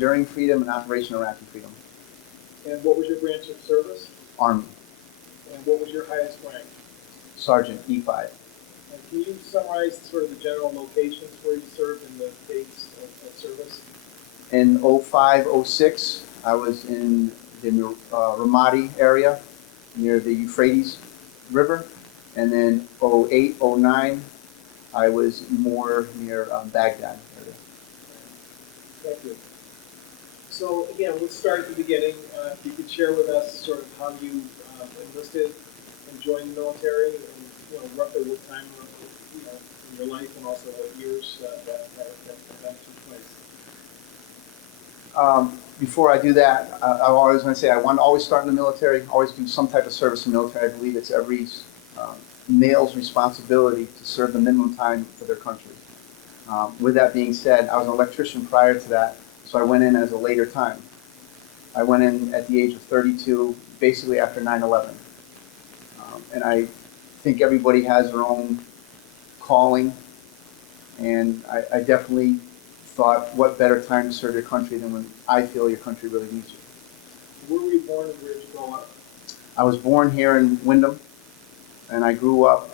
Enduring Freedom and Operation Iraqi Freedom. And what was your branch of service? Army. And what was your highest rank? Sergeant, E5. And can you summarize sort of the general locations where you served in the dates of service? In 05, 06, I was in the Ramadi area near the Euphrates River. And then 08, 09, I was more near Baghdad area. Thank you. So again, let's start at the beginning. If you could share with us sort of how you enlisted and joined the military, and roughly what time in your life, and also what years that took place. Before I do that, I always want to say I want to always start in the military, always do some type of service in the military. I believe it's every male's responsibility to serve the minimum time for their country. With that being said, I was an electrician prior to that, so I went in as a later time. I went in at the age of 32, basically after 9/11. And I think everybody has their own calling, and I definitely thought, what better time to serve your country than when I feel your country really needs you. Where were you born and where did you grow up? I was born here in Wyndham, and I grew up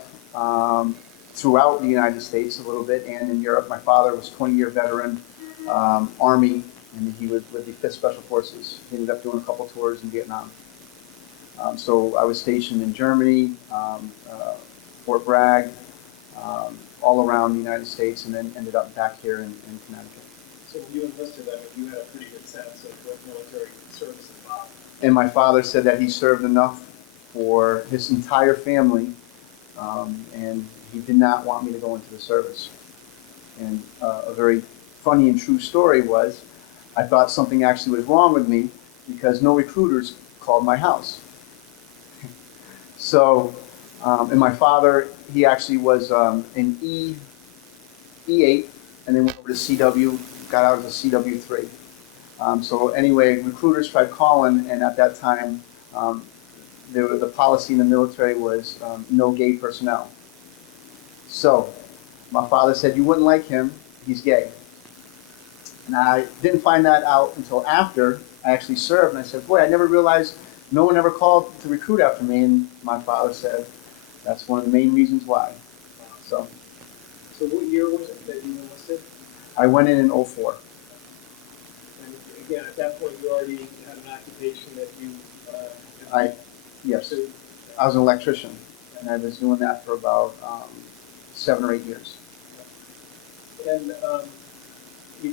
throughout the United States a little bit and in Europe. My father was a 20-year veteran, Army, and he was with the 5th Special Forces. He ended up doing a couple tours in Vietnam. So I was stationed in Germany, Fort Bragg, all around the United States, and then ended up back here in Connecticut. So when you enlisted, I mean, you had a pretty good sense of what military service involved. And my father said that he served enough for his entire family, and he did not want me to go into the service. And a very funny and true story was, I thought something actually was wrong with me because no recruiters called my house. So, and my father, he actually was in E8, and then went over to CW, got out as a CW3. So anyway, recruiters tried calling, and at that time, the policy in the military was no gay personnel. So my father said, you wouldn't like him, he's gay. And I didn't find that out until after I actually served, and I said, boy, I never realized no one ever called to recruit after me. And my father said, that's one of the main reasons why. So what year was it that you enlisted? I went in 04. And again, at that point, you already had an occupation that you Yes, pursued. I was an electrician, and I was doing that for about 7 or 8 years. And you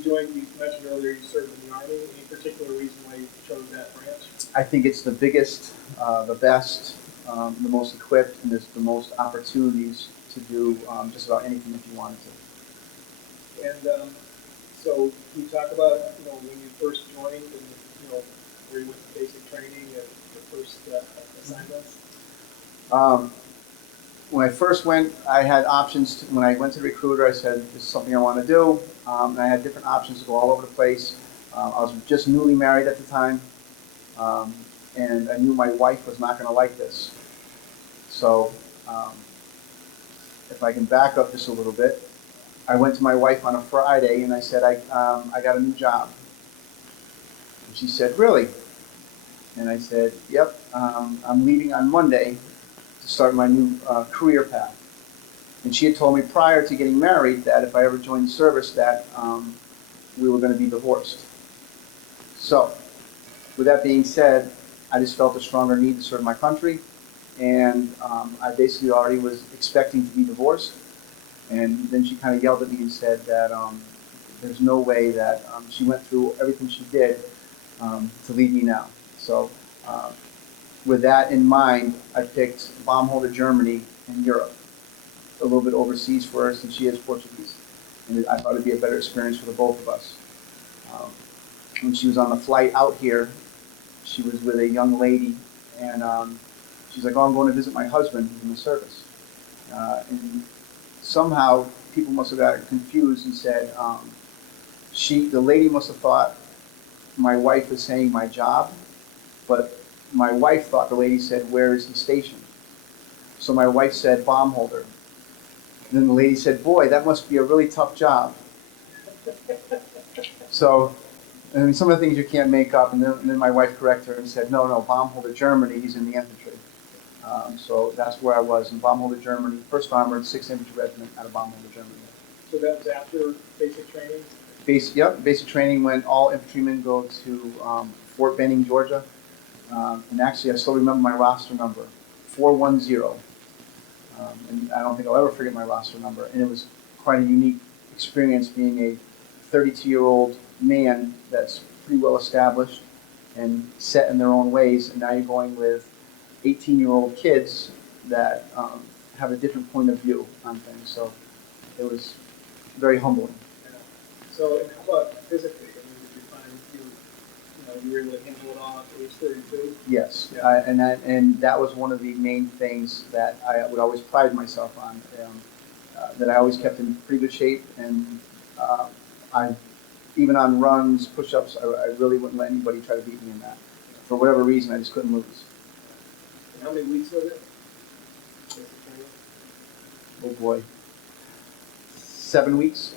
mentioned earlier you served in the Army. Any particular reason why you chose that branch? I think it's the biggest, the best, the most equipped, and there's the most opportunities to do just about anything if you wanted to. And so can you talk about when you first joined and where you went to basic training and the first assignments? When I first went, I had options. When I went to the recruiter, I said, this is something I want to do. And I had different options to go all over the place. I was just newly married at the time, and I knew my wife was not going to like this. So if I can back up just a little bit, I went to my wife on a Friday, and I said, I got a new job. And she said, really? And I said, yep, I'm leaving on Monday to start my new career path. And she had told me prior to getting married that if I ever joined the service that we were going to be divorced. So, with that being said, I just felt a stronger need to serve my country, and I basically already was expecting to be divorced. And then she kind of yelled at me and said that there's no way that she went through everything she did to leave me now. So, with that in mind, I picked bomb holder Germany and Europe, a little bit overseas for her since she is Portuguese. And I thought it'd be a better experience for the both of us. When she was on the flight out here, she was with a young lady, and she's like, oh, I'm going to visit my husband who's in the service. And somehow people must have got confused and said, the lady must have thought my wife was saying my job, but my wife thought the lady said, where is he stationed? So my wife said, bomb holder. And then the lady said, boy, that must be a really tough job. So I mean, some of the things you can't make up, and then my wife corrected her and said, no, Baumholder, Germany, he's in the infantry. So that's where I was, in Baumholder, Germany, 1st Armored, 6th Infantry Regiment out of Baumholder, Germany. So that was after basic training? Basic training when all infantrymen go to Fort Benning, Georgia. And actually, I still remember my roster number, 410. And I don't think I'll ever forget my roster number. And it was quite a unique experience being a 32-year-old man that's pretty well established and set in their own ways. And now you're going with 18-year-old kids that have a different point of view on things. So it was very humbling. Yeah. So, and how about physically? I mean, did you find you were able to handle it all at age 32? Yes, Yeah. and that was one of the main things that I would always pride myself on. That I always kept in pretty good shape, and I even on runs, push-ups, I really wouldn't let anybody try to beat me in that. For whatever reason, I just couldn't lose. And how many weeks was it? Basic training? Oh boy, 7 weeks.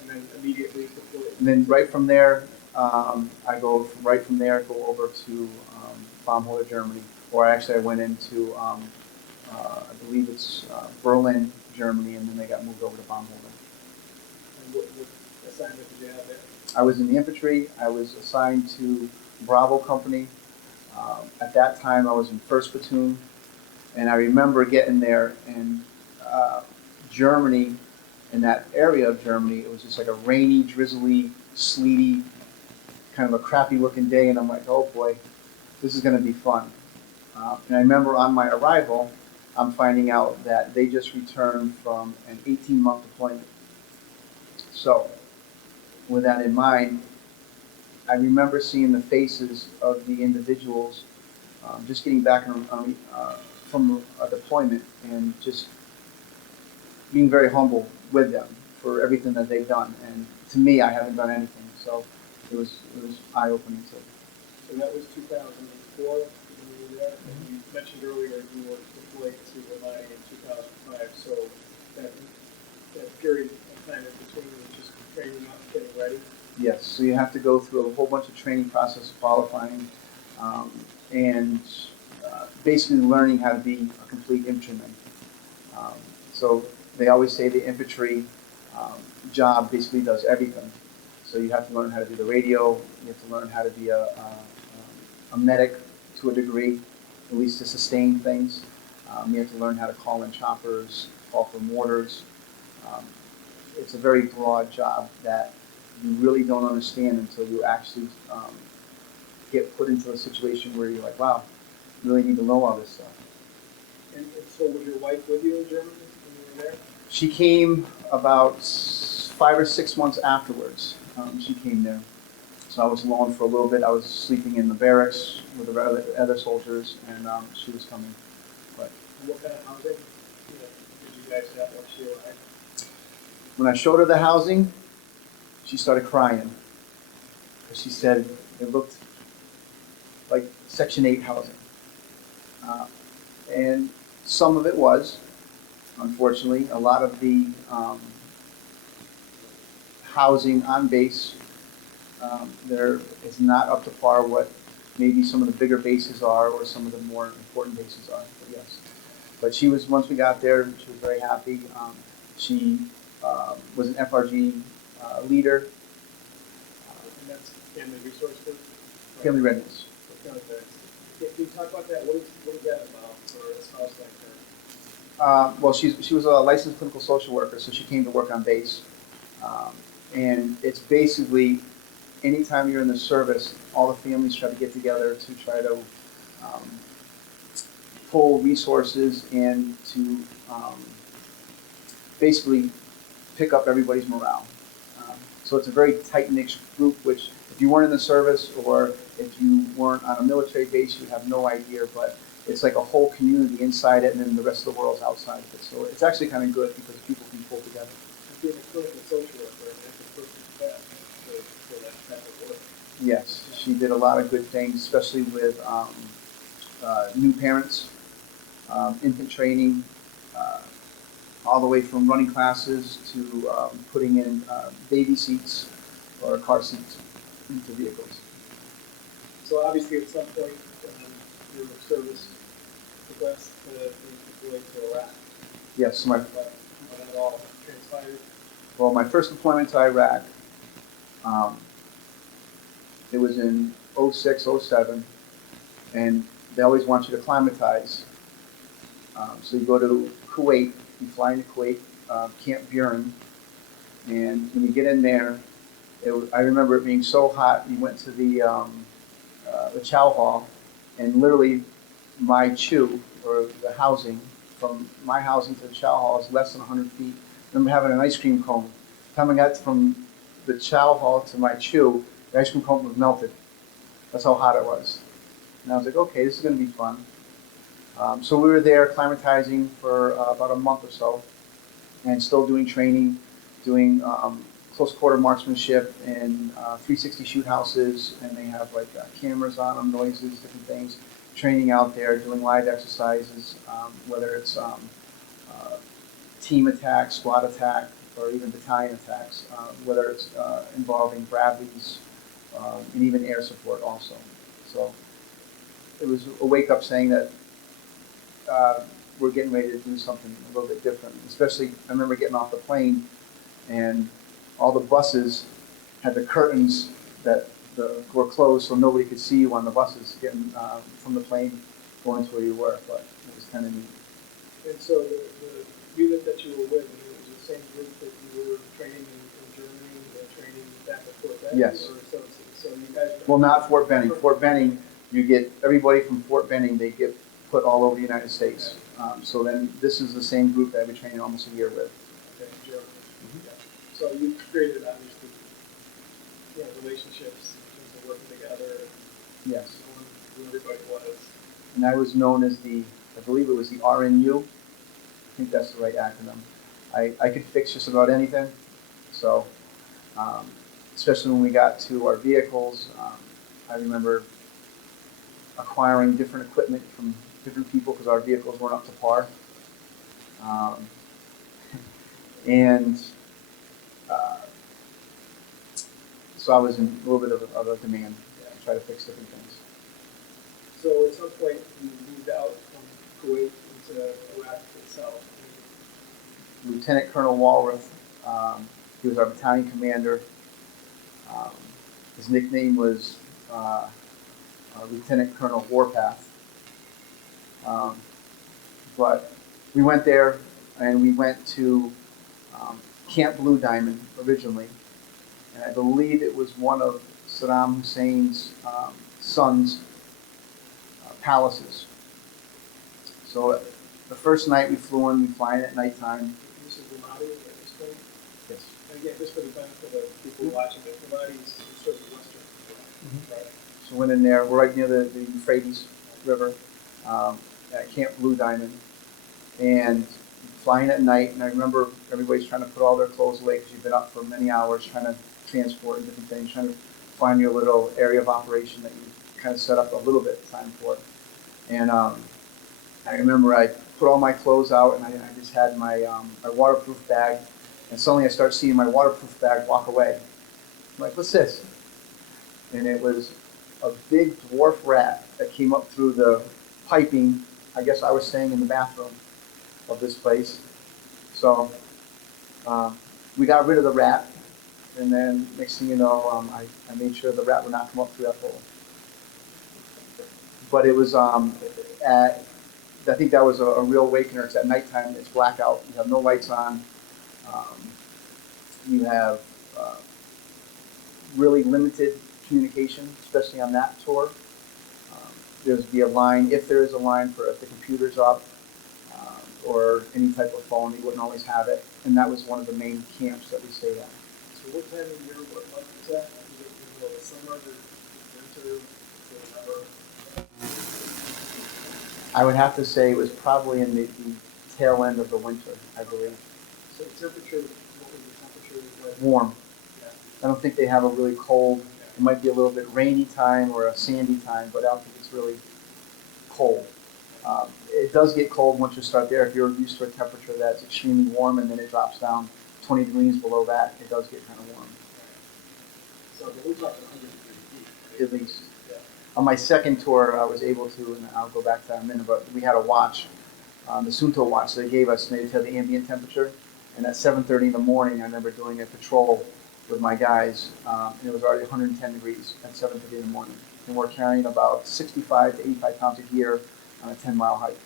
And then immediately before. And then right from there, go over to Baumholder, Germany, or actually I went into, I believe it's Berlin, Germany, and then they got moved over to Baumholder. And what assignment did you have there? I was in the infantry. I was assigned to Bravo Company. At that time, I was in 1st Platoon, and I remember getting there, and Germany, in that area of Germany, it was just like a rainy, drizzly, sleety, kind of a crappy-looking day, and I'm like, oh boy, this is going to be fun. And I remember on my arrival, I'm finding out that they just returned from an 18-month deployment. So, with that in mind, I remember seeing the faces of the individuals just getting back from a deployment and just being very humble with them for everything that they've done. And to me, I haven't done anything, so it was eye-opening. So that was 2004 when you were there. And you mentioned earlier you were deployed to Romania in 2005. So that period of time in between was just training up, getting ready. Yes, so you have to go through a whole bunch of training process, qualifying, and basically learning how to be a complete infantryman. So they always say the infantry job basically does everything. So you have to learn how to do the radio, you have to learn how to be a medic to a degree, at least to sustain things. You have to learn how to call in choppers, call for mortars. It's a very broad job that you really don't understand until you actually get put into a situation where you're like, wow, you really need to know all this stuff. And so was your wife with you in Germany when you were there? She came about 5 or 6 months afterwards. She came there. So I was alone for a little bit. I was sleeping in the barracks with the other soldiers, and she was coming. But and what kind of housing did you guys have once you arrived? when I showed her the housing, she started crying. She said it looked like Section 8 housing. And some of it was, unfortunately. A lot of the housing on base there is not up to par what maybe some of the bigger bases are or some of the more important bases are. But yes. But she was, once we got there, she was very happy. She was an FRG leader. And that's Family Resource Group? Family readiness. Family readiness. Can you talk about that? What is that about for a spouse like her? Well, she was a licensed clinical social worker, so she came to work on base. And it's basically, anytime you're in the service, all the families try to get together to try to pull resources and to basically pick up everybody's morale. So it's a very tight-knit group, which if you weren't in the service or if you weren't on a military base, you would have no idea, but it's like a whole community inside it and then the rest of the world's outside of it. So it's actually kind of good because people can pull together. Being a clinical social worker, and that's a perfect path for that type of work. Yes, she did a lot of good things, especially with new parents, infant training, all the way from running classes to putting in baby seats or car seats. into vehicles. So obviously at some point, your service progressed to deploy to Iraq. Yes, so my, How that all transpired. well, my first deployment to Iraq, um, it was in '06, '07, and they always want you to climatize. So you go to Kuwait, you fly into Kuwait, Camp Buren, and when you get in there, I remember it being so hot. You went to the chow hall, and literally my chew, or the housing, from my housing to the chow hall is less than 100 feet. I remember having an ice cream cone. By the time I got from the chow hall to my chew, the ice cream cone was melted. That's how hot it was. And I was like, okay, this is going to be fun. So we were there climatizing for about a month or so, and still doing training, doing close quarter marksmanship and 360 shoot houses, and they have like cameras on them, noises, different things. Training out there, doing live exercises, whether it's team attack, squad attack, or even battalion attacks, whether it's involving Bradleys and even air support also. So it was a wake up saying that we're getting ready to do something a little bit different. Especially, I remember getting off the plane and all the buses had the curtains that were closed so nobody could see you on the buses getting from the plane going to where you were, but it was kind of neat. And so the unit that you were with, it was the same group that you were training in Germany and training back at Fort Benning? Yes. Or so you guys were... Well, not Fort Benning. Fort Benning, you get everybody from Fort Benning, they get put all over the United States. So then this is the same group that I've been training almost a year with. Okay, Germany. Yeah. So you created, obviously, relationships in terms of working together. Yes. Knowing who everybody was. And I was known as I believe it was the RNU. I think that's the right acronym. I could fix just about anything. So, especially when we got to our vehicles, I remember acquiring different equipment from different people because our vehicles weren't up to par. And so I was in a little bit of a demand to try to fix different things. So at some point you moved out from Kuwait into Iraq itself. Lieutenant Colonel Walrath, he was our battalion commander. His nickname was Lieutenant Colonel Warpath. But we went there and we went to Camp Blue Diamond originally. And I believe it was one of Saddam Hussein's son's palaces. So the first night we flew in, we fly in at nighttime. This is Ramadi at this point? Yes. And again, just for the benefit of people watching it, Ramadi is sort of western. Right? So went in there, we're right near the Euphrates River at Camp Blue Diamond. And flying at night, and I remember everybody's trying to put all their clothes away because you've been up for many hours trying to transport and different things, trying to find your little area of operation that you kind of set up a little bit of time for. And I remember I put all my clothes out and I just had my waterproof bag, and suddenly I start seeing my waterproof bag walk away. I'm like, what's this? And it was a big dwarf rat that came up through the piping. I guess I was staying in the bathroom of this place. So we got rid of the rat, and then next thing you know, I made sure the rat would not come up through that hole. But it was I think that was a real awakener. It's at nighttime, it's blackout, you have no lights on, you have really limited communication, especially on that tour. There's be a line, if there is a line for if the computer's up, or any type of phone, you wouldn't always have it. And that was one of the main camps that we stayed at. So what time of year, what month was that? Was it in the summer, the winter, whatever? I would have to say it was probably in the tail end of the winter, I believe. So the temperature, what was the temperature like? Warm. Yeah. I don't think they have a really cold, it might be a little bit rainy time or a sandy time, but I don't think it's really cold. It does get cold once you start there. If you're used to a temperature that's extremely warm and then it drops down 20 degrees below that, it does get kind of warm. So we're talking 100 degrees. at least. Yeah. On my second tour, I was able to, and I'll go back to that in a minute, but we had a watch, the Sunto watch they gave us, and they tell the ambient temperature. And at 7:30 in the morning, I remember doing a patrol with my guys, and it was already 110 degrees at 7:30 in the morning. And we're carrying about 65 to 85 pounds of gear on a 10-mile hike.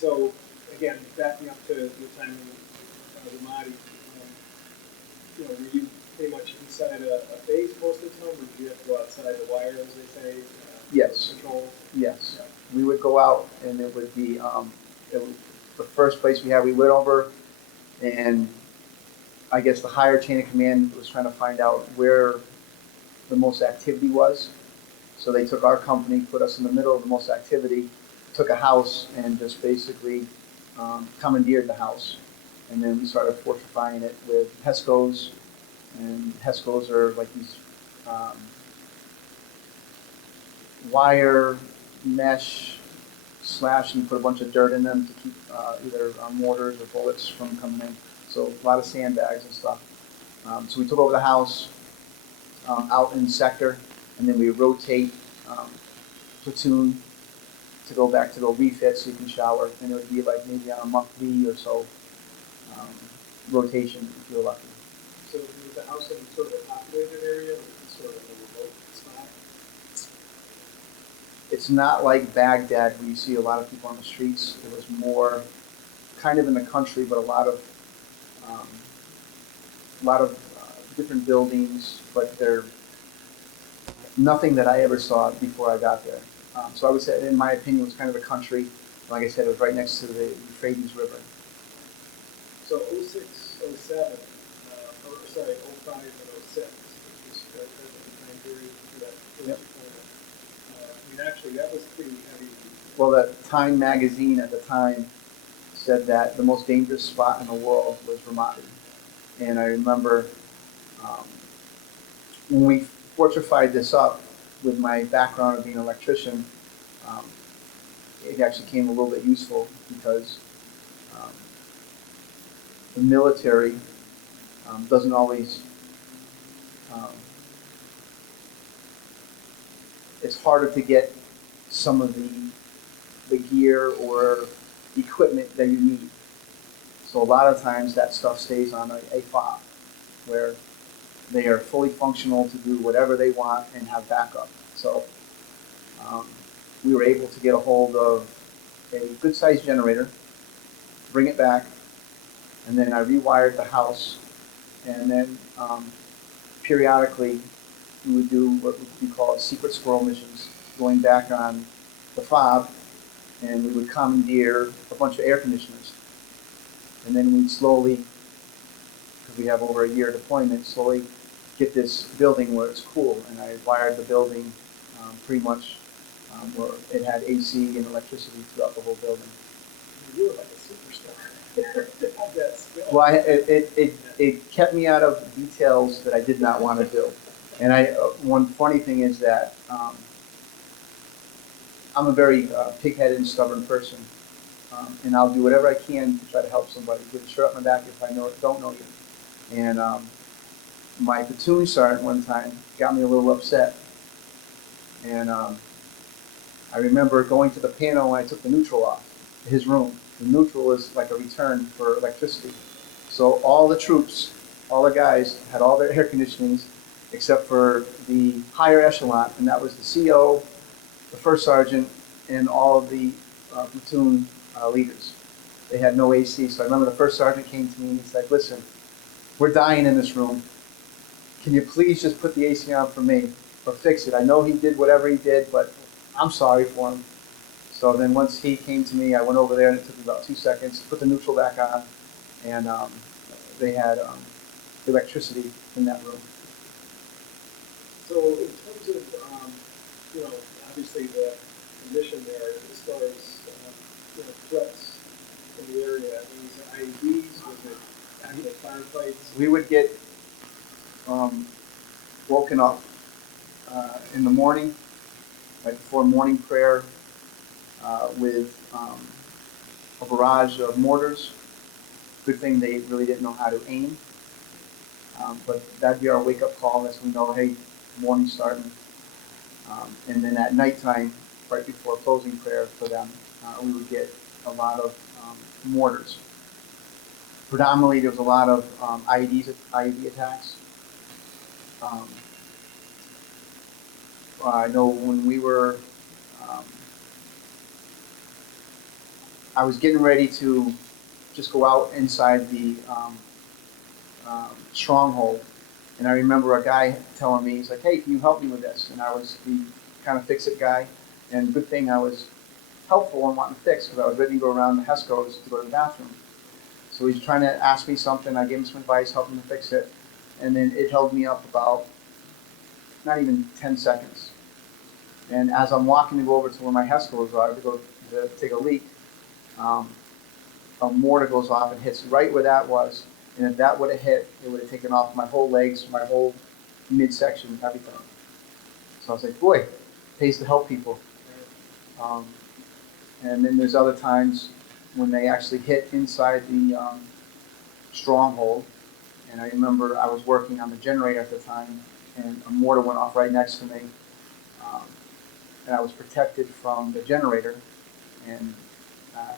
So, again, backing up to the time in Ramadi, were you pretty much inside a base most of the time, or did you have to go outside the wire, as they say? Yes. Control? Yes. Yeah. We would go out, and it would be the first place we went over, and I guess the higher chain of command was trying to find out where the most activity was. So they took our company, put us in the middle of the most activity, took a house, and just basically commandeered the house. And then we started fortifying it with HESCOs, and HESCOs are like these wire mesh slash, and you put a bunch of dirt in them to keep either mortars or bullets from coming in. So a lot of sandbags and stuff. So we took over the house out in sector, and then we rotate platoon to go back to go refit so you can shower, and it would be like maybe on a monthly or so rotation if you're lucky. So was the house in sort of a populated area, or was it sort of a remote spot? It's not like Baghdad where you see a lot of people on the streets. It was more kind of in the country, but a lot of different buildings, but they're nothing that I ever saw before I got there. So I would say, in my opinion, it was kind of a country. Like I said, it was right next to the Euphrates River. So 06, 07, or sorry, 05 and 06, was the time period for that first Yep. deployment. I mean, actually, that was pretty heavy. Well, the Time magazine at the time said that the most dangerous spot in the world was Ramadi. And I remember when we fortified this up with my background of being an electrician, um, it actually came a little bit useful because um, the military doesn't always, um, it's harder to get some of the gear or equipment that you need. So a lot of times that stuff stays on a fob where they are fully functional to do whatever they want and have backup. So we were able to get a hold of a good-sized generator, bring it back, and then I rewired the house, and then periodically we would do what we call secret squirrel missions, going back on the fob, and we would commandeer a bunch of air conditioners. And then we'd slowly, because we have over a year deployment, slowly get this building where it's cool. And I wired the building pretty much where it had AC and electricity throughout the whole building. You were like a superstar to have that skill. Well, it kept me out of details that I did not want to do. And one funny thing is that I'm a very pig-headed and stubborn person. And I'll do whatever I can to try to help somebody. Give a shirt up my back if I don't know you. And my platoon sergeant one time got me a little upset. And I remember going to the panel when I took the neutral off, his room. The neutral is like a return for electricity. So all the troops, all the guys had all their air conditionings except for the higher echelon, and that was the CO, the first sergeant, and all of the platoon leaders. They had no AC. So I remember the first sergeant came to me and he's like, listen, we're dying in this room. Can you please just put the AC on for me or fix it? I know he did whatever he did, but I'm sorry for him. So then once he came to me, I went over there and it took me about 2 seconds, put the neutral back on, and they had electricity in that room. So in terms of, obviously the mission there, as far as, threats in the area, was it IEDs, was it actual firefights? We would get woken up in the morning, right before morning prayer, with a barrage of mortars. Good thing they really didn't know how to aim. But that'd be our wake-up call, as we know, hey, morning's starting. And then at nighttime, right before closing prayer for them, we would get a lot of mortars. Predominantly, there was a lot of IED attacks. Um, I know when we were, um, I was getting ready to just go out inside the stronghold, and I remember a guy telling me, he's like, "Hey, can you help me with this?" And I was the kind of fix-it guy, and good thing I was helpful and wanting to fix, because I was ready to go around the Hesco's to go to the bathroom. So he's trying to ask me something. I gave him some advice, helped him to fix it, and then it held me up about not even 10 seconds. And as I'm walking to go over to where my Hesco's are to go to take a leak, um, a mortar goes off and hits right where that was. And if that would have hit, it would have taken off my whole legs, my whole midsection, everything. So I was like, boy, it pays to help people. Um, and then there's other times when they actually hit inside the stronghold. And I remember I was working on the generator at the time, and a mortar went off right next to me. Um, and I was protected from the generator. And uh,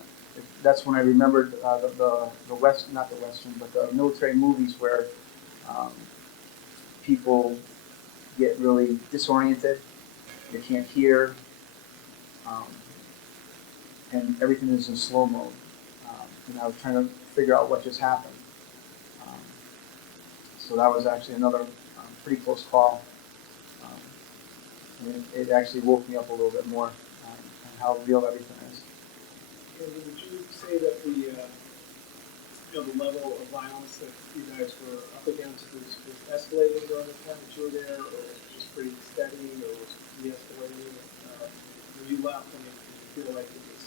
that's when I remembered the West, not the Western, but the military movies where um, people get really disoriented, they can't hear, um, and everything is in slow mode. And I was trying to figure out what just happened. Um, so that was actually another pretty close call. Um, and it actually woke me up a little bit more on how real everything is. And would you say that the level of violence that you guys were up against was escalating during the time that you were there, or was it just pretty steady, or was it de-escalating? When you left, I mean, did you feel like it was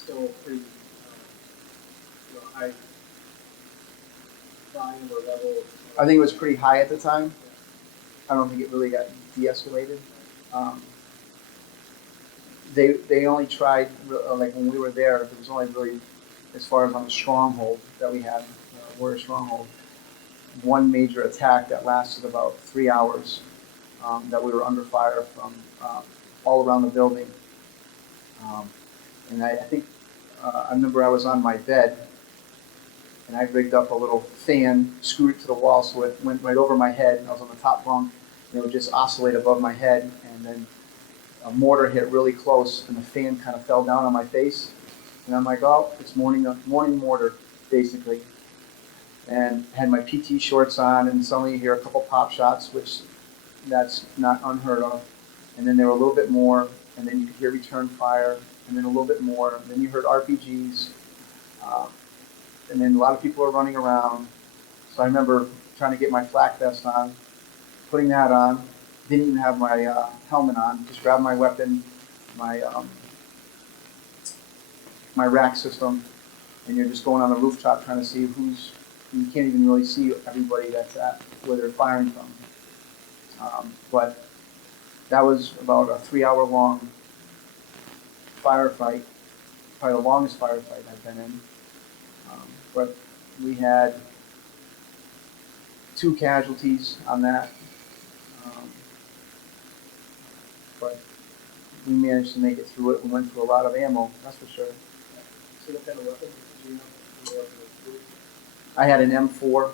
still pretty high volume or level? I think it was pretty high at the time. I don't think it really got de-escalated. Um, they only tried, like when we were there, it was only really, as far as on the stronghold that we had, Warrior Stronghold, one major attack that lasted about 3 hours, that we were under fire from all around the building. Um, and I think, I remember I was on my bed, and I rigged up a little fan, screwed it to the wall so it went right over my head, and I was on the top bunk, and it would just oscillate above my head, and then a mortar hit really close, and the fan kind of fell down on my face, and I'm like, oh, it's morning mortar, basically. And had my PT shorts on, and suddenly you hear a couple pop shots, which that's not unheard of. And then there were a little bit more, and then you could hear return fire, and then a little bit more, and then you heard RPGs, uh, and then a lot of people are running around. So I remember trying to get my flak vest on, putting that on, didn't even have my helmet on, just grabbed my weapon, my my rack system, and you're just going on the rooftop trying to see who's, you can't even really see everybody that's at where they're firing from. But that was about a 3 hour long firefight, probably the longest firefight I've been in. But we had 2 casualties on that. Um, but we managed to make it through it. We went through a lot of ammo, that's for sure. So what kind of weapons did you have? I had an M4,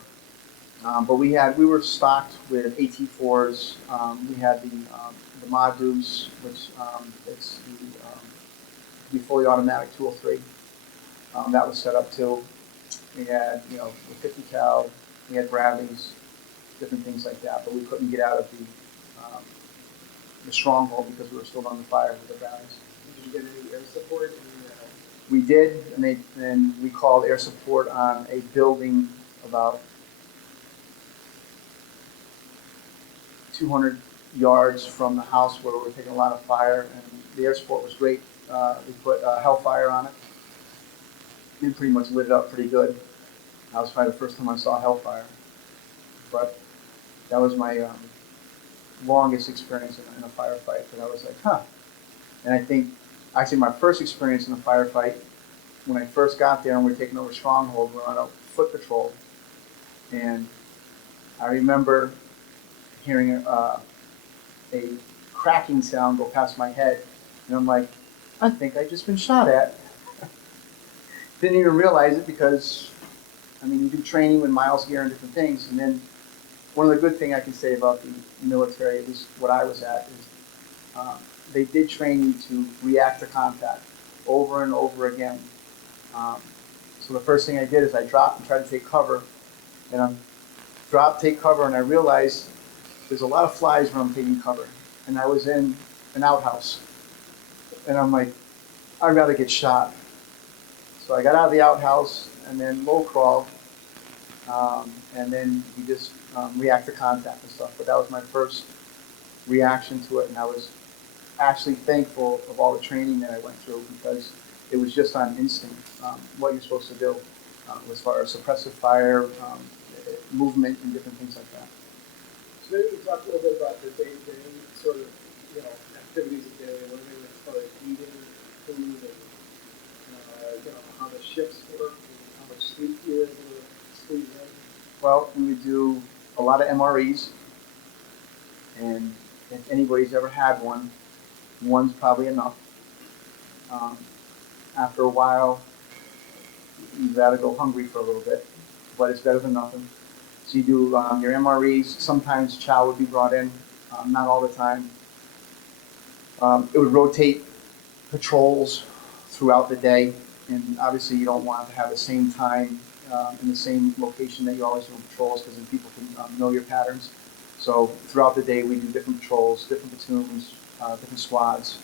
but we were stocked with AT4s. We had the Madus, which it's the fully automatic 203. That was set up too. We had the 50 cal. We had Bradleys, different things like that. But we couldn't get out of the stronghold because we were still under fire with the Bradleys. Did you get any air support? We did, and we called air support on a building about 200 yards from the house where we were taking a lot of fire, and the air support was great. We put Hellfire on it. It pretty much lit it up pretty good. That was probably the first time I saw Hellfire. But that was my longest experience in a firefight, because I was like, huh. And I think, actually my first experience in a firefight, when I first got there and we were taking over Stronghold, we were on a foot patrol, and I remember hearing a cracking sound go past my head, and I'm like, I think I just been shot at. Didn't even realize it because, I mean, you do training with miles gear and different things, and then one of the good things I can say about the military, at least what I was at, is they did train you to react to contact over and over again. Um, so the first thing I did is I dropped and tried to take cover, and I'm drop, take cover, and I realized there's a lot of flies when I'm taking cover, and I was in an outhouse, and I'm like, I'd rather get shot. So I got out of the outhouse and then low crawl, and then you just react to contact and stuff. But that was my first reaction to it, and I was actually thankful of all the training that I went through because it was just on instinct what you're supposed to do as far as suppressive fire, movement, and different things like that. So maybe we can talk a little bit about the day-to-day sort of, activities of daily living as far as eating, food, and, how the shifts work and how much sleep you're able to squeeze in. Well, we would do a lot of MREs, and if anybody's ever had one, one's probably enough. Um, After a while, you gotta go hungry for a little bit, but it's better than nothing. So you do your MREs. Sometimes chow would be brought in, not all the time. It would rotate patrols throughout the day, and obviously you don't want to have the same time in the same location that you always do patrols because then people can know your patterns. So throughout the day we do different patrols, different platoons, different squads,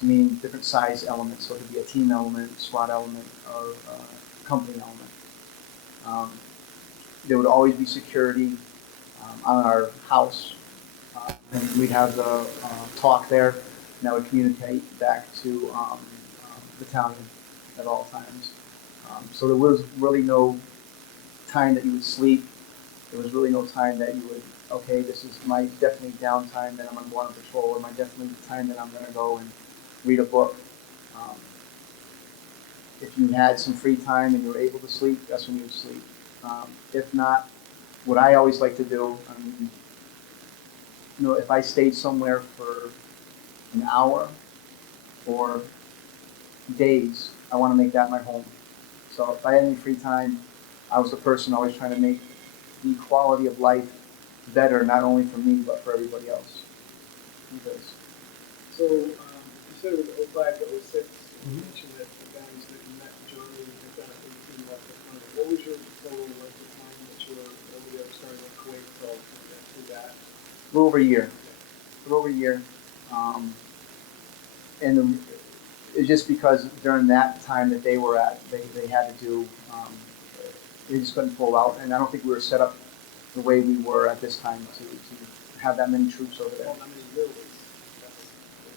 meaning different size elements. So it could be a team element, SWAT element, or company element. Um, there would always be security on our house, and we'd have the talk there, and that would communicate back to battalion at all times. So there was really no time that you would sleep. There was really no time that you would, okay, this is my definitely downtime that I'm going to go on a patrol, or my definitely time that I'm going to go and read a book. Um, if you had some free time and you were able to sleep, that's when you would sleep. If not, what I always like to do, I mean, if I stayed somewhere for an hour or days, I want to make that my home. So if I had any free time, I was the person always trying to make the quality of life better, not only for me, but for everybody else. Because, So you said it was 05 to 06. You mentioned that the guys that you met in Germany had done 18 months of time. What was your total length of time that you were over there starting in Kuwait till through that? a little over a year. A little over a year. Um, and it's just because during that time that they were at, they had to do, they just couldn't pull out. And I don't think we were set up the way we were at this time to have that many troops over there. Well, I mean, really, that's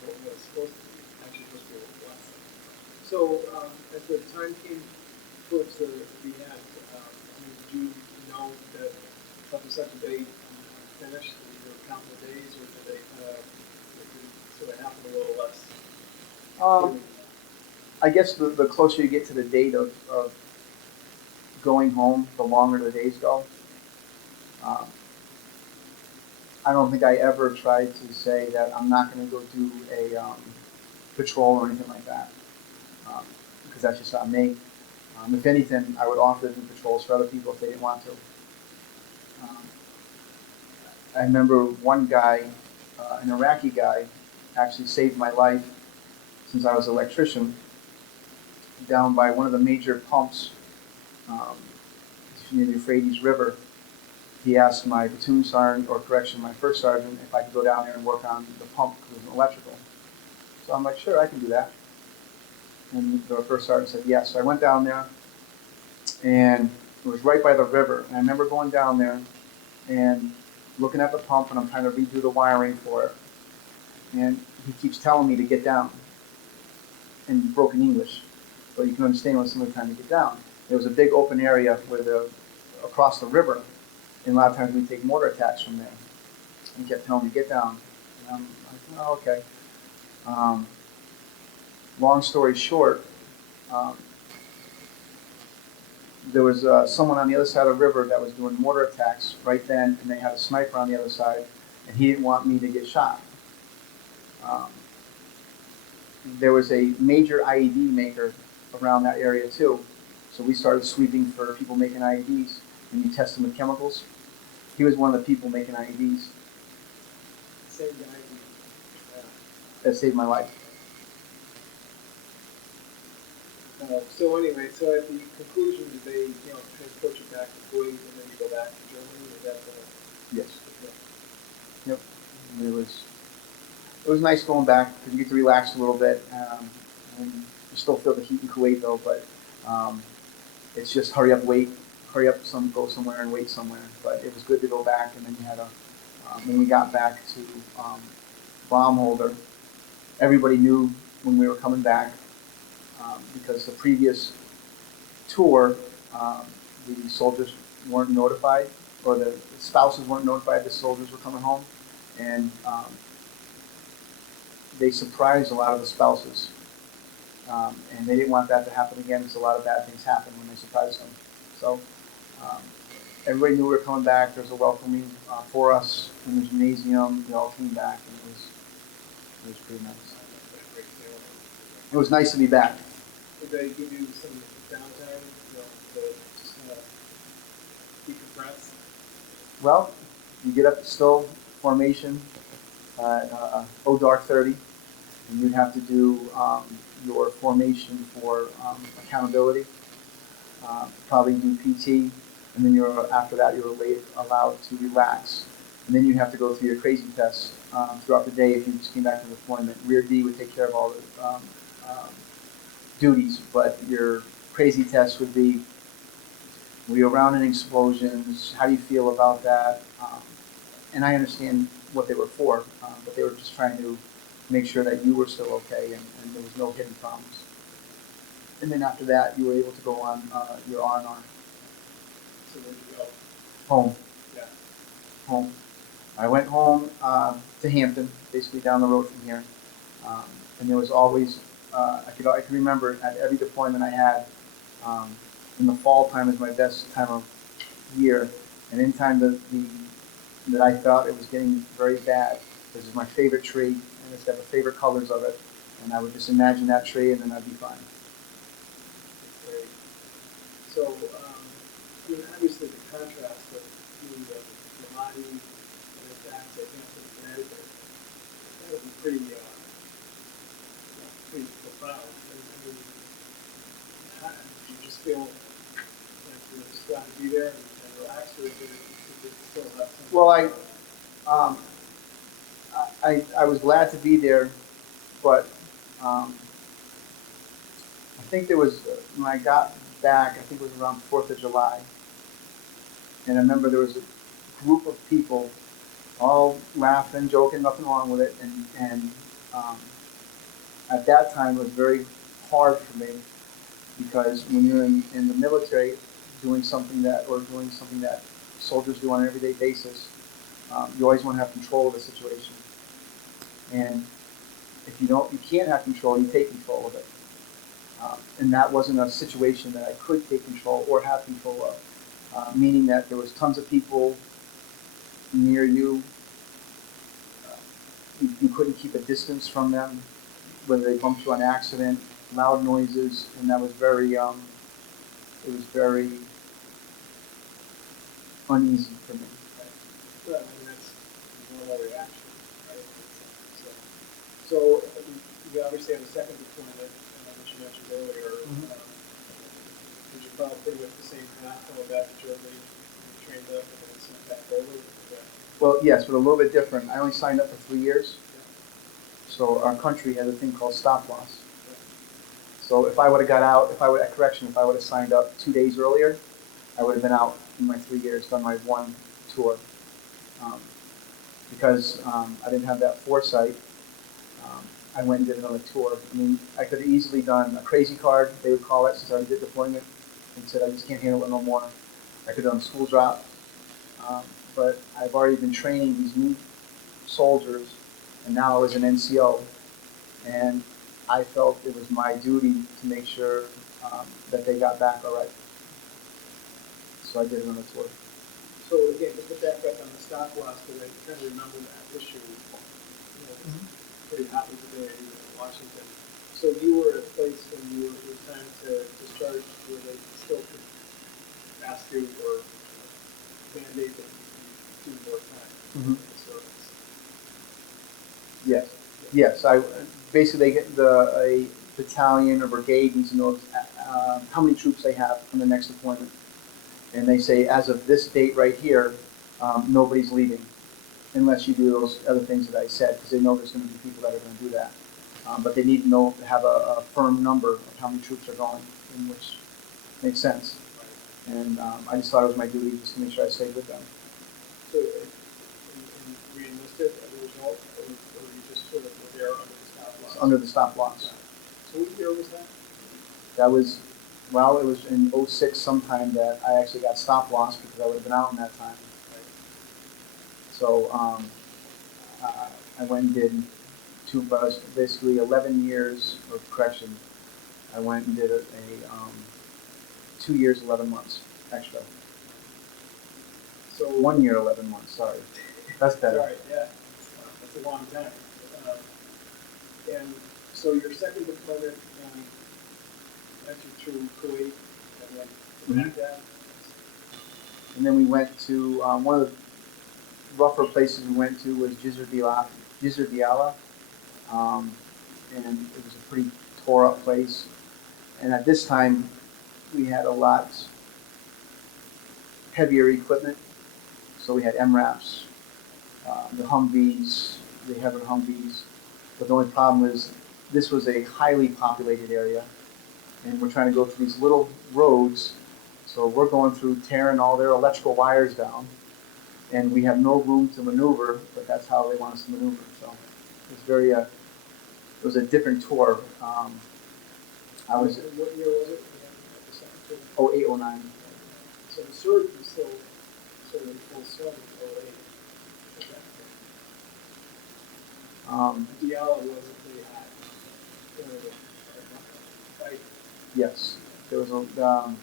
what was supposed to be. Actually, supposed to be a little less. So as the time came towards the end, did you know that such and such a date finished? Did you count the days, or did they sort of happen a little less? I guess the closer you get to the date of going home, the longer the days go. Um, I don't think I ever tried to say that I'm not going to go do a patrol or anything like that, because that's just not me. If anything, I would offer to do patrols for other people if they didn't want to. Um, I remember one guy, an Iraqi guy, actually saved my life since I was an electrician down by one of the major pumps um, near the Euphrates River. He asked my platoon sergeant, or correction, my first sergeant, if I could go down there and work on the pump because it was electrical. So I'm like, sure, I can do that. And the first sergeant said yes. So I went down there, and it was right by the river. And I remember going down there and looking at the pump, and I'm trying to redo the wiring for it. And he keeps telling me to get down in broken English, but you can understand when somebody's trying to get down. There was a big open area across the river, and a lot of times we take mortar attacks from there. And he kept telling me to get down. And I'm like, oh, okay. Um, Long story short, um, there was someone on the other side of the river that was doing mortar attacks right then, and they had a sniper on the other side, and he didn't want me to get shot. Um, there was a major IED maker around that area too, so we started sweeping for people making IEDs, and you test them with chemicals. He was one of the people making IEDs. Same guy. That saved my life. So anyway, so at the conclusion, did they, transport you back to Kuwait and then you go back to Germany? Is that the? Yes. Yep. It was nice going back because you get to relax a little bit. And you still feel the heat in Kuwait though, but it's just hurry up, wait, hurry up, go somewhere and wait somewhere. But it was good to go back, and then you had when we got back to Baumholder, everybody knew when we were coming back because the previous tour, the soldiers weren't notified, or the spouses weren't notified the soldiers were coming home, and they surprised a lot of the spouses, and they didn't want that to happen again because a lot of bad things happen when they surprise them. So um, everybody knew we were coming back. There was a welcoming for us in the gymnasium. We all came back, and it was pretty nice. It was nice to be back. Did they give you some downtime, to just kind of decompress? Well, you get up to still formation at ODAR 30, and you'd have to do your formation for accountability, probably do PT, and then after that you're allowed to relax. And then you have to go through your crazy tests throughout the day if you just came back from deployment. Rear D would take care of all the duties, but your crazy test would be, were you around any explosions? How do you feel about that? And I understand what they were for, but they were just trying to make sure that you were still okay and there was no hidden problems. And then after that, you were able to go on your R&R. So where'd you go? Home. Yeah. Home. I went home to Hampton, basically down the road from here. And there was always, I could remember at every deployment I had, in the fall time is my best time of year. And anytime that I felt it was getting very bad, this is my favorite tree, and it's got the favorite colors of it. And I would just imagine that tree, and then I'd be fine. Great. So, obviously the contrast between the body and the acts at Hampton, Connecticut, that would be pretty profound. How, do you just feel like you're just glad to be there and relax, or is it still have some? Well, um, I was glad to be there, but I think there was, when I got back, I think it was around 4th of July, and I remember there was a group of people all laughing, joking, nothing wrong with it, and at that time it was very hard for me because when you're in the military doing something that soldiers do on an everyday basis, you always want to have control of the situation. And if you can't have control, you take control of it. And that wasn't a situation that I could take control or have control of, meaning that there was tons of people near you. You couldn't keep a distance from them, whether they bumped you on accident, loud noises, and that was it was very uneasy for me. Well, I mean, that's a normal reaction, right? So you obviously have a second deployment, which you mentioned earlier. Mm-hmm. Did you follow pretty much the same path, going back to Germany, trained up, and then sent back over? Well, yes, but a little bit different. I only signed up for 3 years, so our country has a thing called stop loss. So if I would have got out, if I would have signed up 2 days earlier, I would have been out in my 3 years, done my one tour. Because I didn't have that foresight, I went and did another tour. I mean, I could have easily done a crazy card, they would call it, since I did deployment, and said I just can't handle it no more. I could have done school drop, but I've already been training these new soldiers, and now I was an NCO, and I felt it was my duty to make sure that they got back all right. so I did another tour. So again, just to back up on the stop loss, because I kind of remember that issue, pretty hotly today in Washington. So you were at a place when you were, it was time to discharge where they still could ask you or mandate that you do more time. Mhm. So it's, Yes, yes. I basically they get a battalion or brigade needs to know how many troops they have on the next deployment, and they say as of this date right here, nobody's leaving unless you do those other things that I said, because they know there's going to be people that are going to do that. But they need to know have a firm number of how many troops are going, in which makes sense. And I just thought it was my duty just to make sure I stayed with them. so and re-enlisted as a result, or you just sort of were there under the stop loss? It's under the stop loss. So what year was that? That was, well, it was in '06 sometime that I actually got stop loss because I would have been out in that time. So I went and did basically 11 years of correction. I went and did a 2 years, 11 months extra. So 1 year, 11 months, sorry. That's better. Sorry, yeah, that's a long time. And so your second deployment went you through Kuwait and then Baghdad. And then we went to, one of the rougher places we went to was Jizr Diyala. And it was a pretty tore up place. And at this time, we had a lot heavier equipment. So we had MRAPs, the Humvees, the heavier Humvees. But the only problem is this was a highly populated area, and we're trying to go through these little roads. So we're going through tearing all their electrical wires down, and we have no room to maneuver, but that's how they want us to maneuver. So it was it was a different tour. I was What year was it? The second tour? 08, 09. So the surge was still sort of in full swing in 08. Diallo wasn't pretty hot. Right. Yes, there was a.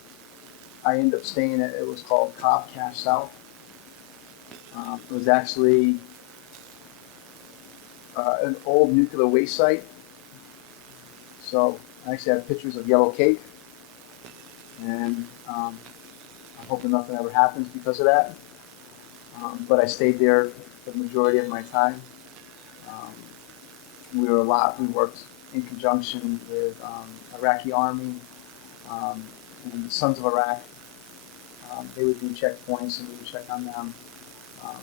I ended up staying at. It was called Cobb Cache South. It was actually an old nuclear waste site. So I actually have pictures of yellow cake, and I'm hoping nothing ever happens because of that. But I stayed there the majority of my time. Um, we worked in conjunction with Iraqi Army and the Sons of Iraq. They would do checkpoints and we would check on them. Um,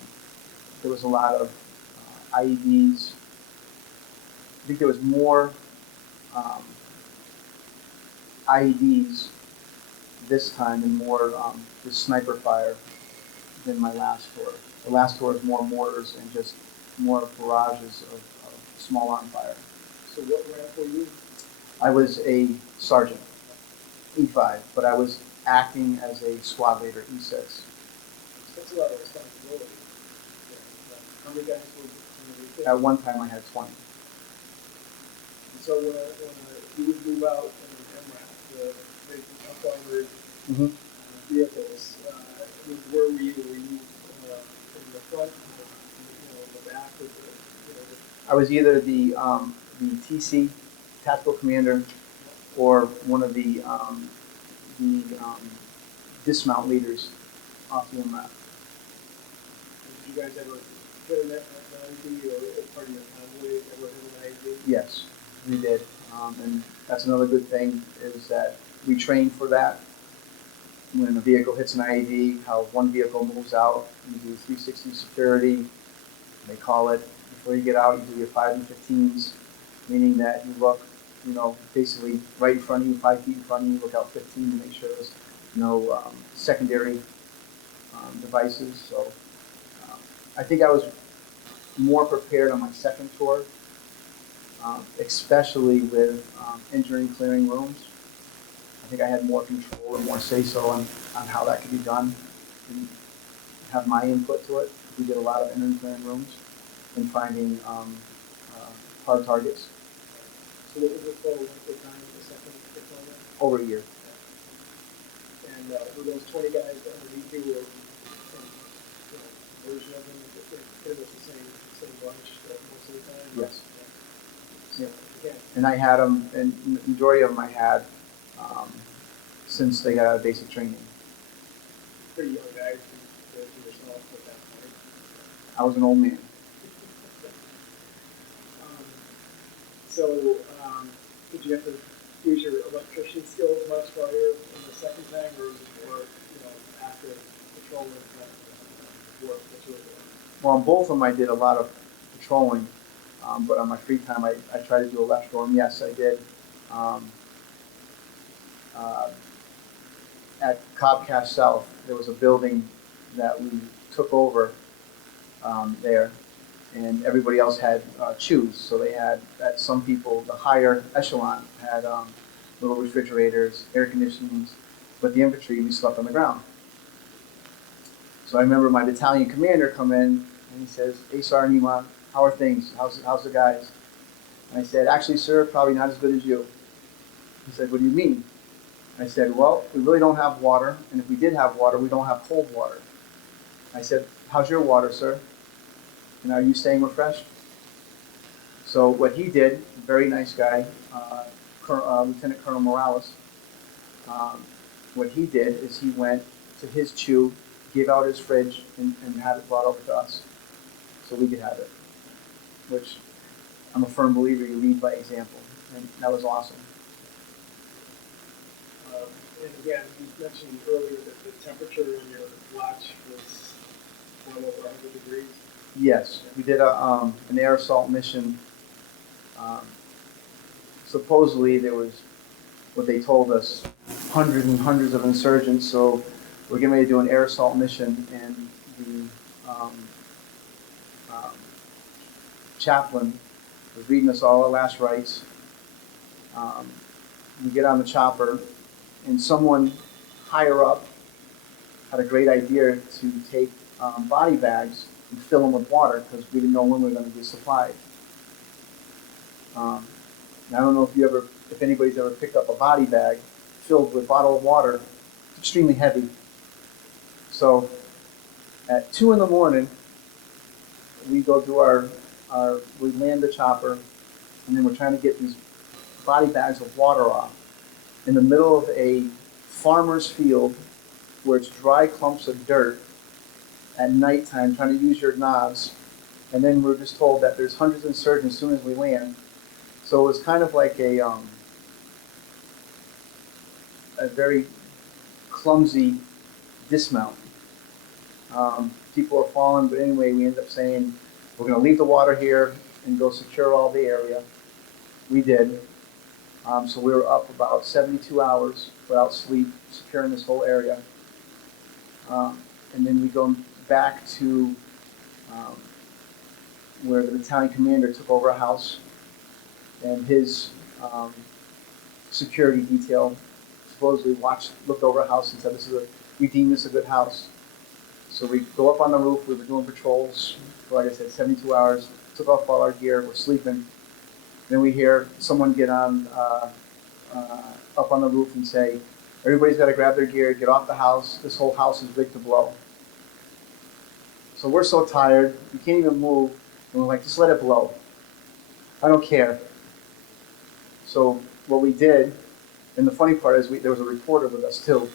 there was a lot of IEDs. I think there was more um, IEDs this time and more just sniper fire than my last tour. The last tour was more mortars and just more barrages of small arm fire. So what rank were you? I was a sergeant, E5, but I was acting as a squad leader, E6. That's a lot of responsibility. How many guys were? At one time I had 20. So when you would move out in an MRAP, the big up-armored vehicles, where were you? Were you in the front, in the back of the? I was either the TC, tactical commander, or one of the dismount leaders off the MRAP. Did you guys ever hit an IED or part of your convoy ever hit an IED? Yes, we did. And that's another good thing is that we train for that. When a vehicle hits an IED, how one vehicle moves out, you do 360 security, they call it. Before you get out, you do your 5 and 15s, meaning that you look, basically right in front of you, 5 feet in front of you, look out 15 to make sure there's no secondary devices. So I think I was more prepared on my second tour, especially with entering clearing rooms. I think I had more control and more say-so on how that could be done and have my input to it. We did a lot of entering clearing rooms and finding hard targets. So what was the total length of time of the second deployment? Over a year. And were those 20 guys underneath you, or version of them, they're pretty much the same bunch most of the time? Yes. So, Yeah. And I had them, and the majority of them I had since they got out of basic training. Pretty young guys to yourself at that point. I was an old man. So, did you have to use your electrician skills much while you're in the second time, or was it more, after patrolling kind of work that you were doing? Well, on both of them I did a lot of patrolling, but on my free time I tried to do electrical, and yes, I did. Uh, at Cobcast South, there was a building that we took over there, and everybody else had chews. So they had, that some people, the higher echelon, had little refrigerators, air conditionings, but the infantry, we slept on the ground. So I remember my battalion commander come in, and he says, "Hey, Sergeant Emond, how are things? How's the guys?" And I said, "Actually, sir, probably not as good as you." He said, "What do you mean?" I said, "Well, we really don't have water, and if we did have water, we don't have cold water." I said, "How's your water, sir? And are you staying refreshed?" So what he did, very nice guy, Lieutenant Colonel Morales, what he did is he went to his chew, gave out his fridge, and had it brought over to us so we could have it, which I'm a firm believer you lead by example, and that was awesome. And again, you mentioned earlier that the temperature in your watch was well over 100 degrees. Yes, we did an air assault mission. Supposedly there was, what they told us, hundreds and hundreds of insurgents, so we're getting ready to do an air assault mission, and the um, chaplain was reading us all our last rites. We get on the chopper, and someone higher up had a great idea to take body bags and fill them with water because we didn't know when we were going to get supplied. And I don't know if anybody's ever picked up a body bag filled with bottled water. It's extremely heavy. So at 2 in the morning, we go do we land the chopper, and then we're trying to get these body bags of water off in the middle of a farmer's field where it's dry clumps of dirt at nighttime, trying to use your knobs. And then we're just told that there's hundreds of insurgents as soon as we land. So it was kind of like a very clumsy dismount. People are falling, but anyway, we end up saying, we're going to leave the water here and go secure all the area. We did. So we were up about 72 hours without sleep, securing this whole area. And then we go back to where the battalion commander took over a house, and his security detail supposedly looked over a house and said, we deem this a good house. So we go up on the roof, we were doing patrols for, like I said, 72 hours, took off all our gear, we're sleeping. Then we hear someone get on up on the roof and say, everybody's got to grab their gear, get off the house, this whole house is big to blow. So we're so tired, we can't even move, and we're like, just let it blow. I don't care. So what we did, and the funny part is there was a reporter with us too,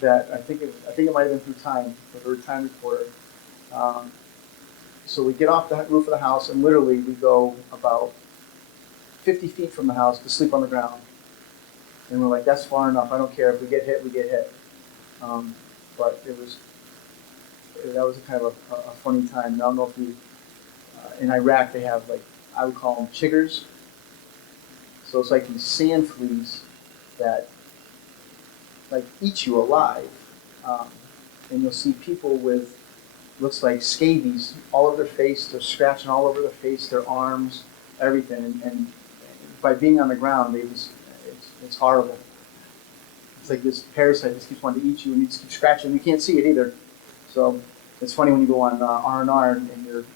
that I think it might have been through Time, with a Time reporter. So we get off the roof of the house, and literally we go about 50 feet from the house to sleep on the ground. And we're like, that's far enough. I don't care. If we get hit, we get hit. But that was a kind of a funny time. I don't know if in Iraq they have, like, I would call them chiggers. So it's like these sand fleas that like eat you alive. And you'll see people with, looks like scabies all over their face. They're scratching all over their face, their arms, everything. And by being on the ground, it's horrible. It's like this parasite just keeps wanting to eat you, and you just keep scratching. You can't see it either. So it's funny when you go on R&R and you've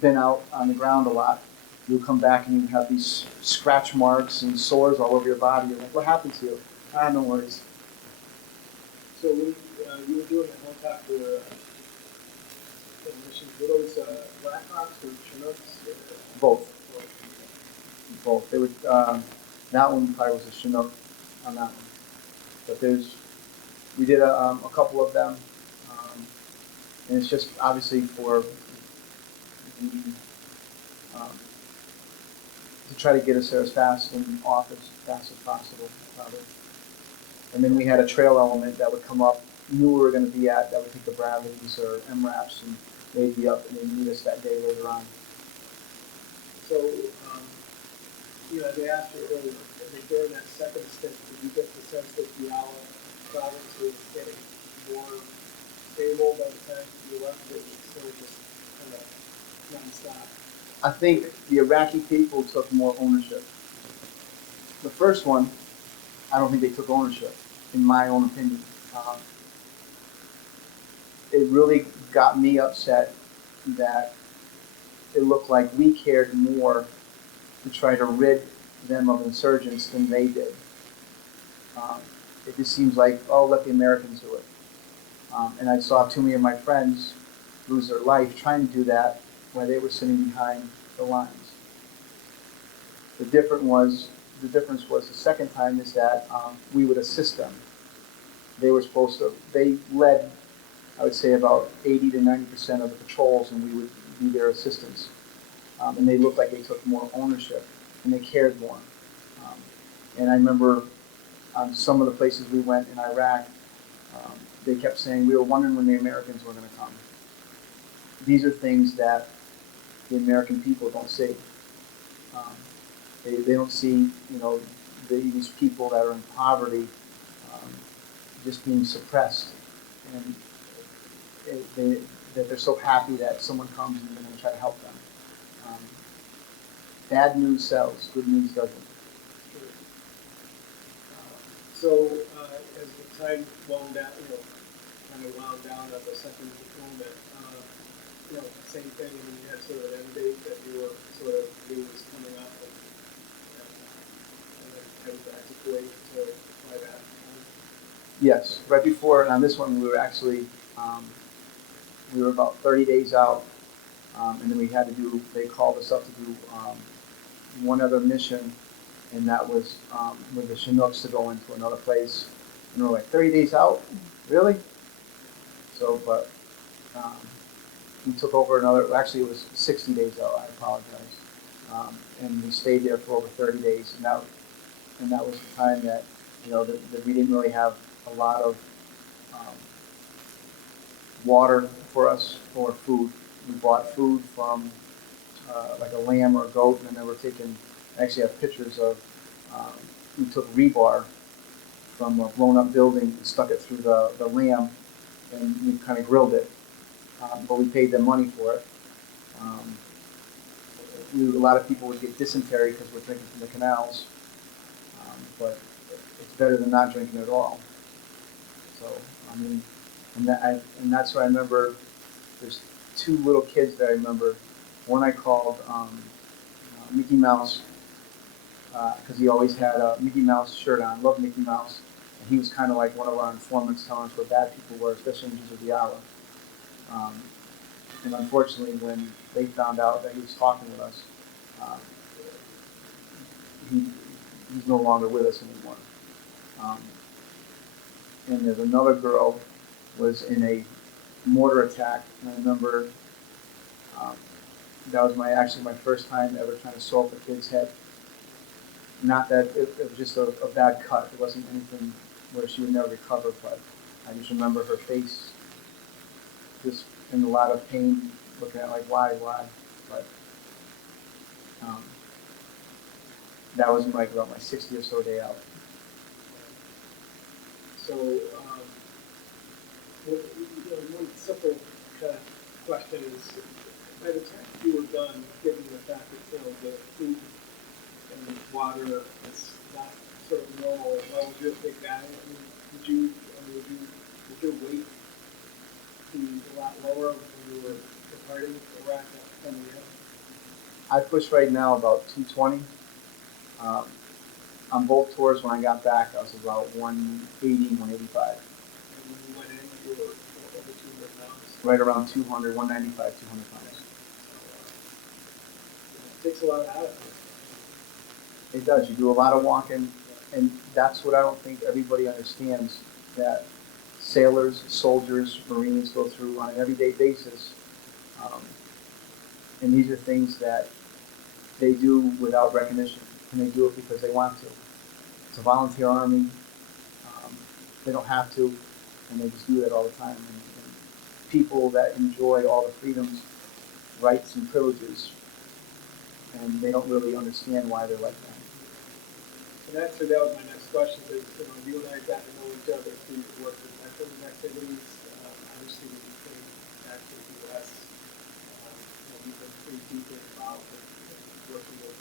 been out on the ground a lot. You'll come back and you have these scratch marks and sores all over your body. You're like, what happened to you? No worries. So when you were doing the helicopter missions, were those Blackhawks or Chinooks? Both. Both. They would. That one probably was a Chinook on that one. But we did a couple of them, and it's just obviously for the, um, to try to get us there as fast and off as fast as possible, probably. And then we had a trail element that would come up, knew we were going to be at, that would take the Bradleys or MRAPs, and they'd be up and they'd meet us that day later on. So, as I asked you earlier, I think during that second stint, did you get the sense that the Iowa province was getting more stable by the time you left, or was it still just kind of nonstop? I think the Iraqi people took more ownership. The first one, I don't think they took ownership, in my own opinion. Um, it really got me upset that it looked like we cared more to try to rid them of insurgents than they did. Um, it just seems like, oh, let the Americans do it. And I saw too many of my friends lose their life trying to do that while they were sitting behind the lines. The difference was the second time is that we would assist them. They led, I would say, about 80 to 90% of the patrols, and we would be their assistants. And they looked like they took more ownership, and they cared more. Um, and I remember some of the places we went in Iraq, they kept saying, we were wondering when the Americans were going to come. These are things that the American people don't see. Um, they don't see, these people that are in poverty um, just being suppressed, and that they're so happy that someone comes and they're going to try to help them. Um, Bad news sells, good news doesn't. So, as the time wound down, kind of wound down at the second deployment, same thing, and you had sort of an end date that you were sort of knew was coming up, and then headed back to Kuwait to fly back. Yes, right before, and on this one we were about 30 days out, and then they called us up to do one other mission, and that was with the Chinooks to go into another place. And we're like, 30 days out? Really? So, but um, we took over actually it was 60 days out, I apologize. And we stayed there for over 30 days, and that was the time that, that we didn't really have a lot of um, water for us or food. We bought food from like a lamb or a goat, and then I actually have pictures of, we took rebar from a blown up building and stuck it through the lamb, and we kind of grilled it, but we paid them money for it. Um, a lot of people would get dysentery because we're drinking from the canals, but it's better than not drinking at all. So, I mean, and that's what I remember. There's two little kids that I remember. One I called Mickey Mouse because he always had a Mickey Mouse shirt on. Loved Mickey Mouse, and he was kind of like one of our informants telling us where bad people were, especially in Giugiaro. Um, and unfortunately, when they found out that he was talking with us, uh, he's no longer with us anymore. Um, and there's another girl was in a mortar attack, and I remember um, that was actually my first time ever trying to sew up a kid's head. Not that it was just a bad cut. It wasn't anything where she would never recover, but I just remember her face just in a lot of pain, looking at like why, but um, that was like about my 60 or so day out. So, one simple kind of question is, by the time you were done, given the fact that the food and water is not sort of normal, as well as you're a big guy, would your weight be a lot lower when you were departing Iraq than you have? I push right now about 220. Um, on both tours, when I got back, I was about 180, 185. right around 200, 195, 200 pounds. It takes a lot out of it. It does. You do a lot of walking, and that's what I don't think everybody understands, that sailors, soldiers, Marines go through on an everyday basis. Um, and these are things that they do without recognition, and they do it because they want to. It's a volunteer army. Um, they don't have to, and they just do that all the time. And people that enjoy all the freedoms, rights, and privileges, and they don't really understand why they're like that. And actually, that was my next question. Is, you and I got to know each other through your work with veterans activities. Obviously, when you came back to the U.S., you've been pretty deeply involved in working with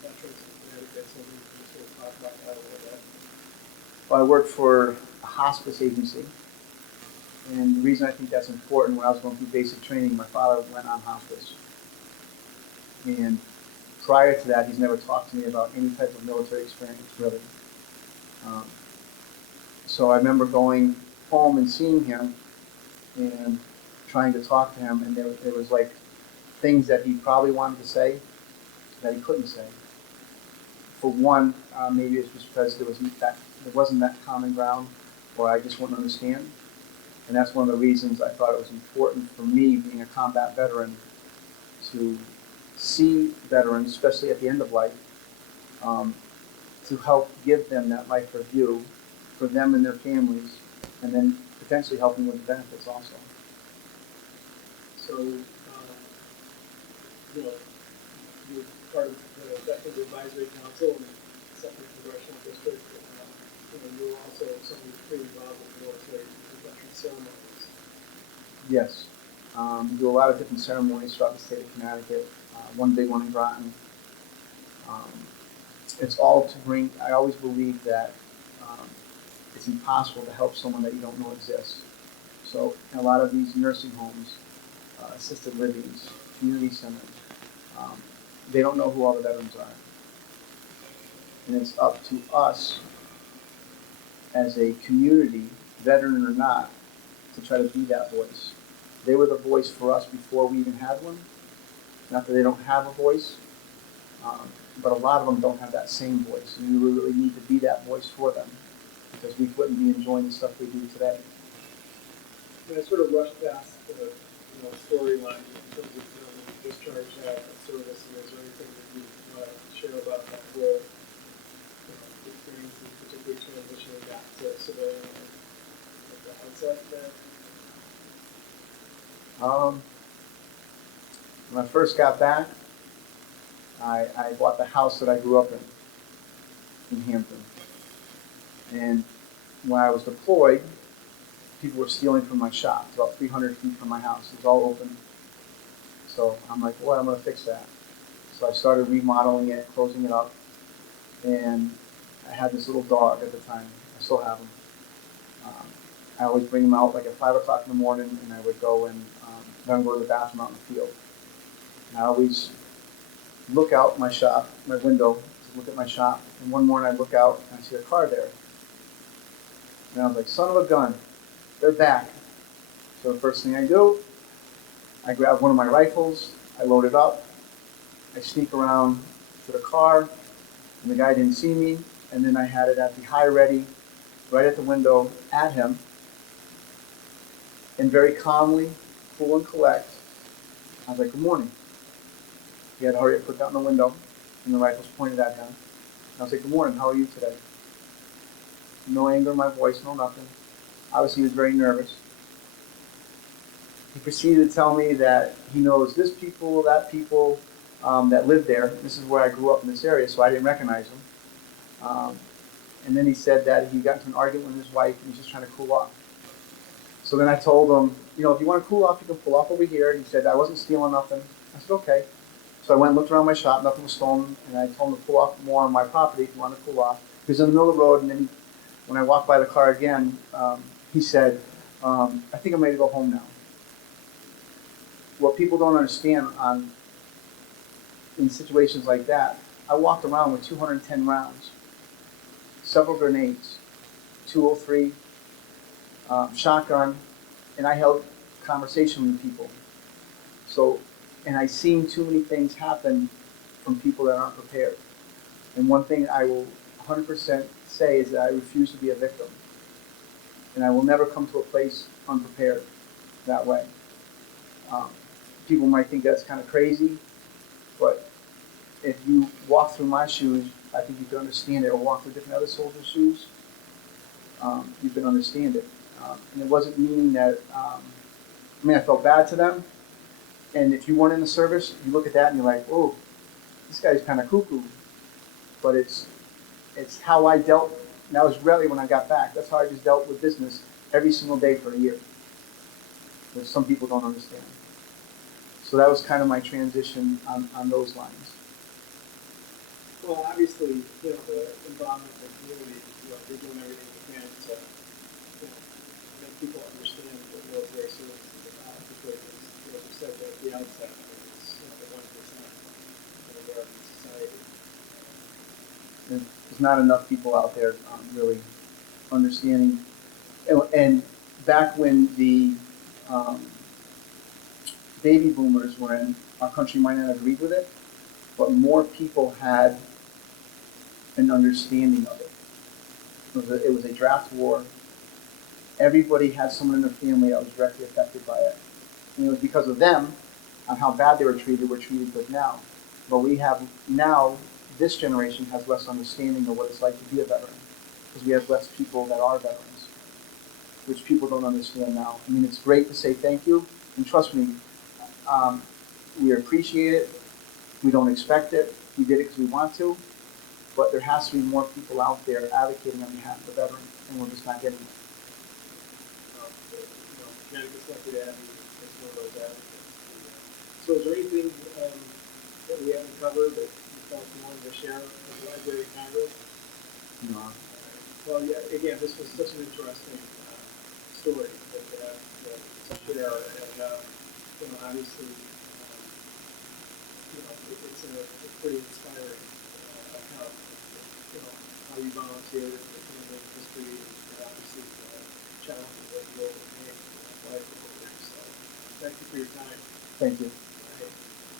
veterans in Connecticut. So we can just sort of talk about that a little bit. Well, I work for a hospice agency, and the reason I think that's important, when I was going through basic training, my father went on hospice. And prior to that, he's never talked to me about any type of military experience, really. Um, so I remember going home and seeing him and trying to talk to him, and there was like things that he probably wanted to say that he couldn't say. For one, maybe it's just because there wasn't that common ground, or I just wouldn't understand. And that's one of the reasons I thought it was important for me, being a combat veteran, to see veterans, especially at the end of life, to help give them that life review for them and their families, and then potentially helping with the benefits also. So, you're part of the Veterans Advisory Council and Second Congressional District. You're also somebody who's pretty involved with military veteran ceremonies. Yes. We do a lot of different ceremonies throughout the state of Connecticut. One big one in Groton. Um, it's all to bring, I always believe that it's impossible to help someone that you don't know exists. So in a lot of these nursing homes, assisted livings, community centers, they don't know who all the veterans are. And it's up to us as a community, veteran or not, to try to be that voice. They were the voice for us before we even had one. Not that they don't have a voice, but a lot of them don't have that same voice. And we really need to be that voice for them, because we wouldn't be enjoying the stuff we do today. And I sort of rushed past the storyline in terms of when you discharged out of service, and is there anything that you want to share about that whole experience, and particularly transitioning back to civilian life at the outset there? When I first got back, I bought the house that I grew up in Hampton. And when I was deployed, people were stealing from my shop. It's about 300 feet from my house. It was all open. So I'm like, well, I'm going to fix that. So I started remodeling it, closing it up. And I had this little dog at the time. I still have him. I always bring him out like at 5 o'clock in the morning, and I would go and then go to the bathroom out in the field. And I always look out my shop, my window, to look at my shop. And one morning I look out and I see a car there. And I was like, son of a gun, they're back. So the first thing I do, I grab one of my rifles, I load it up, I sneak around to the car, and the guy didn't see me, and then I had it at the high ready, right at the window, at him, and very calmly, cool and collect, I was like, good morning. He had to hurry up, put down the window, and the rifle's pointed at him. I was like, good morning, how are you today? No anger in my voice, no nothing. Obviously, he was very nervous. He proceeded to tell me that he knows this people, that people that live there. This is where I grew up in this area, so I didn't recognize him. And then he said that he got into an argument with his wife and he was just trying to cool off. So then I told him, if you want to cool off, you can pull off over here. And he said, I wasn't stealing nothing. I said, okay. So I went and looked around my shop, nothing was stolen, and I told him to pull off more on my property if you want to cool off. He was in the middle of the road, and then when I walked by the car again, he said, I think I'm ready to go home now. What people don't understand in situations like that, I walked around with 210 rounds, several grenades, 203, shotgun, and I held conversation with people. So, and I've seen too many things happen from people that aren't prepared. And one thing I will 100% say is that I refuse to be a victim. And I will never come to a place unprepared that way. Um, People might think that's kind of crazy, but if you walk through my shoes, I think you can understand it, or walk through different other soldiers' shoes, you can understand it. And it wasn't meaning that, I mean, I felt bad to them. And if you weren't in the service, you look at that and you're like, oh, this guy's kind of cuckoo. But it's how I dealt, and that was really when I got back. That's how I just dealt with business every single day for a year, which some people don't understand. So that was kind of my transition on those lines. Well, obviously, the involvement in the community, you're doing everything you can to, make people understand what military service is about. Because, as you said at the outset, I mean, it's, the 1% of American society. There's not enough people out there really understanding. And back when the um, baby boomers were in, our country might not have agreed with it, but more people had an understanding of it. It was a draft war. Everybody had someone in their family that was directly affected by it. And it was because of them, on how bad they were treated good now. But we have now, this generation has less understanding of what it's like to be a veteran, because we have less people that are veterans, which people don't understand now. I mean, it's great to say thank you, and trust me, um, we appreciate it. We don't expect it. We did it because we want to, but there has to be more people out there advocating on behalf of the veteran, and we're just not getting it. Cannabis Lucky to have you as one of those advocates. So is there anything that we haven't covered that you felt you wanted to share with the Library of Congress? No. Well, yeah, again, this was such an interesting story that to share, and obviously, it's a pretty inspiring account of how you volunteered, the family history, and obviously the challenges that you overcame in life over there. So, thank you for your time. Thank you.